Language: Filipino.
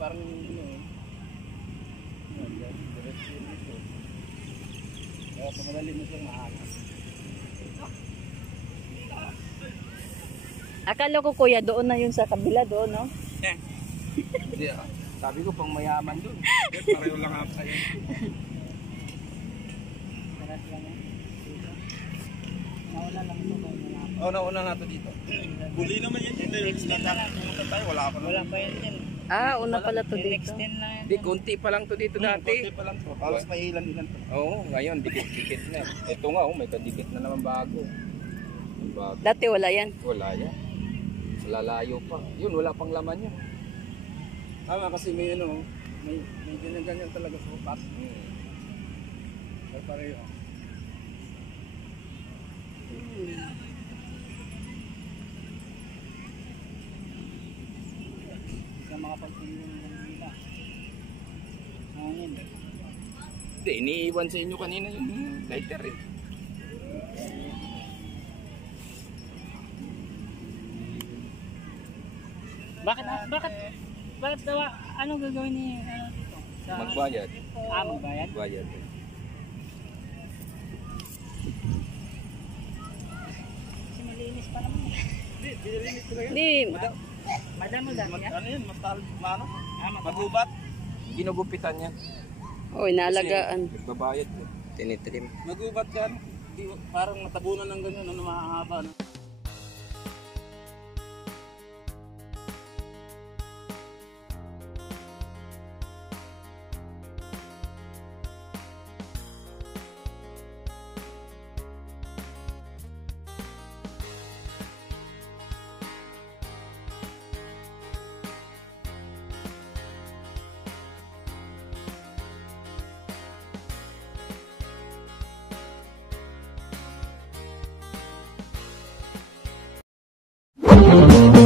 parang ano eh. Diretso dito. Kaya pag madali mo siyang mahanap. Akala ko kuya doon na yun sa kabila doon, no? Hindi ah. Sabi ko pang mayaman doon. Pareho lang ata yun. Nauna lang ito kayo na. Oo, nauna nga ito dito. Huli naman yan. Pumunta tayo, wala pa naman. Wala pa yan yan. Ah, una pala to dito. Extend na yan. Hindi, konti pa lang to dito dati. Konti pa lang to. Halos may ilan-ilan to. Oo, ngayon, dikit-dikit na. Ito nga, oh, may kadikit na naman bago. Bago. Dati wala yan. Wala yan. Lalayo pa. Yun, wala pang laman yun. Tama kasi may ano, may ganyan-ganyan talaga sa upat. Ay pareho. Sa mga pagpilihan ng nila. Hangin. Hindi, iniiwan sa inyo kanina yung lighter eh. Bakit daw anong gagawin ni dito? Magbayad. Magbayad? Magbayad. Kasi malinis pa naman. Hindi, dilinis ko lang yan. Hindi. Madam mo dami yan? Ano yun? Magubat? Ginugupitan yan. Oh, inaalagaan. Kasi nagbabayad yun. Tinitrim. Magubat yan. Parang natabunan ng ganyan, ano mahahaba. No? Thank you.